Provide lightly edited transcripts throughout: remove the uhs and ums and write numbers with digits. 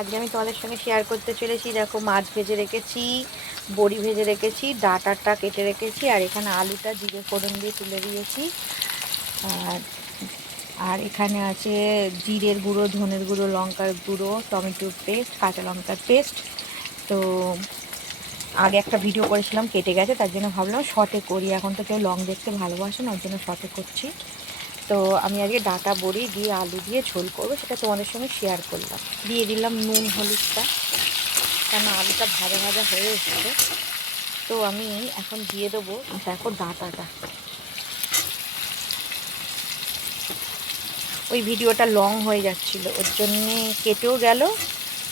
আজকে আমি তোমাদের সঙ্গে শেয়ার করতে চলেছি। দেখো, মাছ ভেজে রেখেছি, বড়ি ভেজে রেখেছি, ডাঁটাটা কেটে রেখেছি, আর এখানে আলুটা জিরে ফোড়ন দিয়ে তুলে দিয়েছি। আর আর এখানে আছে জিরের গুঁড়ো, ধনের গুঁড়ো, লঙ্কার গুঁড়ো, টমেটোর পেস্ট, কাঁচা লঙ্কার পেস্ট। তো আগে একটা ভিডিও করেছিলাম, কেটে গেছে, তার জন্য ভাবলাম শর্টে করি। এখন তো কেউ লং দেখতে ভালোবাসে না, ওর জন্য শর্টে করছি। তো আমি আজকে ডাঁটা বড়ি দিয়ে আলু দিয়ে ঝোল করবো, সেটা তোমাদের সঙ্গে শেয়ার করলাম। দিয়ে দিলাম নুন হলুদটা, কেন আলুটা ভাজা ভাজা হয়ে এসেছে। তো আমি এখন দিয়ে দেবো, দেখো, ডাঁটাটা। ওই ভিডিওটা লং হয়ে যাচ্ছিলো, ওর জন্যে কেটেও গেল,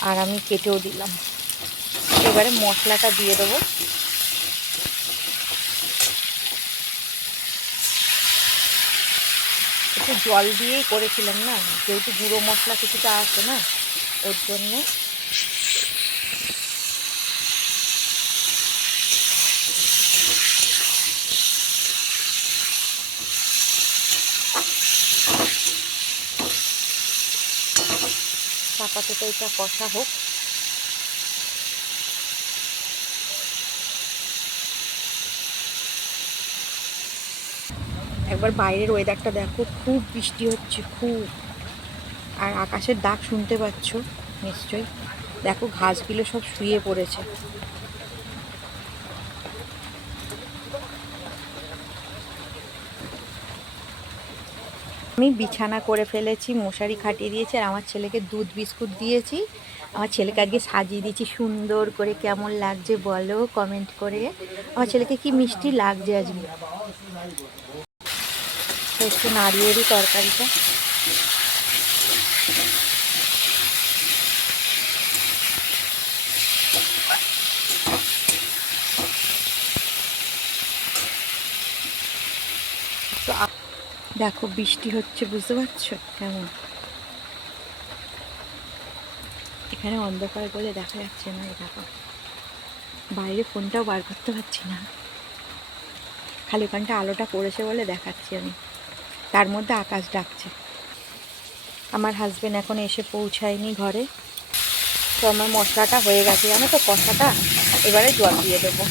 আর আমি কেটেও দিলাম। এবারে মশলাটা দিয়ে দেবো। একটু জল দিয়েই করেছিলাম না, যেহেতু গুঁড়ো মশলা কিছুটা আছে না, ওর জন্যে। আপাতত এটা কষা হোক। একবার বাইরের ওয়েদারটা দেখো, খুব বৃষ্টি হচ্ছে, খুব। আর আকাশের ডাক শুনতে পাচ্ছ নিশ্চয়ই। দেখো, ঘাসগুলো সব শুয়ে পড়েছে। আমি বিছানা করে ফেলেছি, মশারি খাটিয়ে দিয়েছি, আর আমার ছেলেকে দুধ বিস্কুট দিয়েছি। আমার ছেলেকে আজকে সাজিয়ে দিয়েছি সুন্দর করে। কেমন লাগছে বলো কমেন্ট করে। আমার ছেলেকে কি মিষ্টি লাগছে আজকে। একটু নাড়িয়ে দিই তরকারিটা। তো দেখো, বৃষ্টি হচ্ছে, বুঝতে পারছো কেমন। এখানে অন্ধকার বলে দেখা যাচ্ছে না। দেখো, বাইরে ফোনটাও বার করতে পারছি না, খালি ওখানটা আলোটা পড়েছে বলে দেখাচ্ছি আমি। তার মধ্যে আকাশ ডাকছে। আমার হাজবেন্ড এখন এসে পৌঁছায়নি ঘরে। তো আমার মশলাটা হয়ে গেছে, জানো তো, কষাটা। এবারে জল দিয়ে দেবো।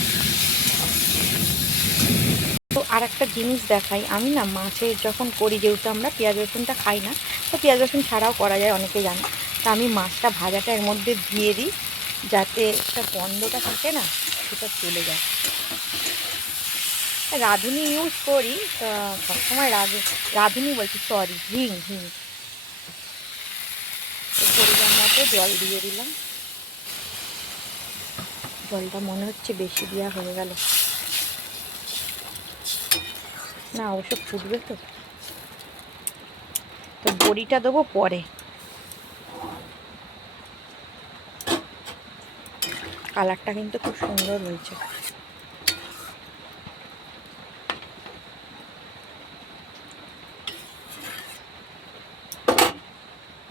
তো আর একটা জিনিস দেখাই, আমি না মাছের যখন করি, যেহেতু আমরা পেঁয়াজ রসুনটা খাই না, তো পেঁয়াজ রসুন ছাড়াও করা যায়, অনেকে জানে। তা আমি মাছটা ভাজাটা এর মধ্যে দিয়ে দিই, যাতে একটা গন্ধটা থাকে না, সেটা চলে যায়। রাঁধুনি ইউজ করি, সবসময় রাঁধুনি বলছি, সরি, হিং। পরিমাণ মতো জল দিয়ে দিলাম। জলটা মনে হচ্ছে বেশি দেওয়া হয়ে গেল। না, অবশ্য ফুটবে তো। তো বড়িটা দেবো পরে। কালারটা কিন্তু খুব সুন্দর হয়েছে।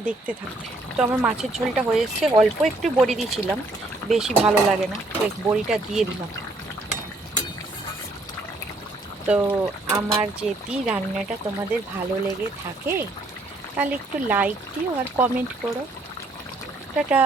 দেখতে থাকবে। তো আমার মাছের ঝোলটা হয়ে এসছে। অল্প একটু বড়ি দিয়েছিলাম, বেশি ভালো লাগে না, তো বড়িটা দিয়ে দিলাম। তো আমার যদি রান্নাটা তোমাদের ভালো লেগে থাকে, তাহলে একটু লাইক দিও আর কমেন্ট করো। টাটা।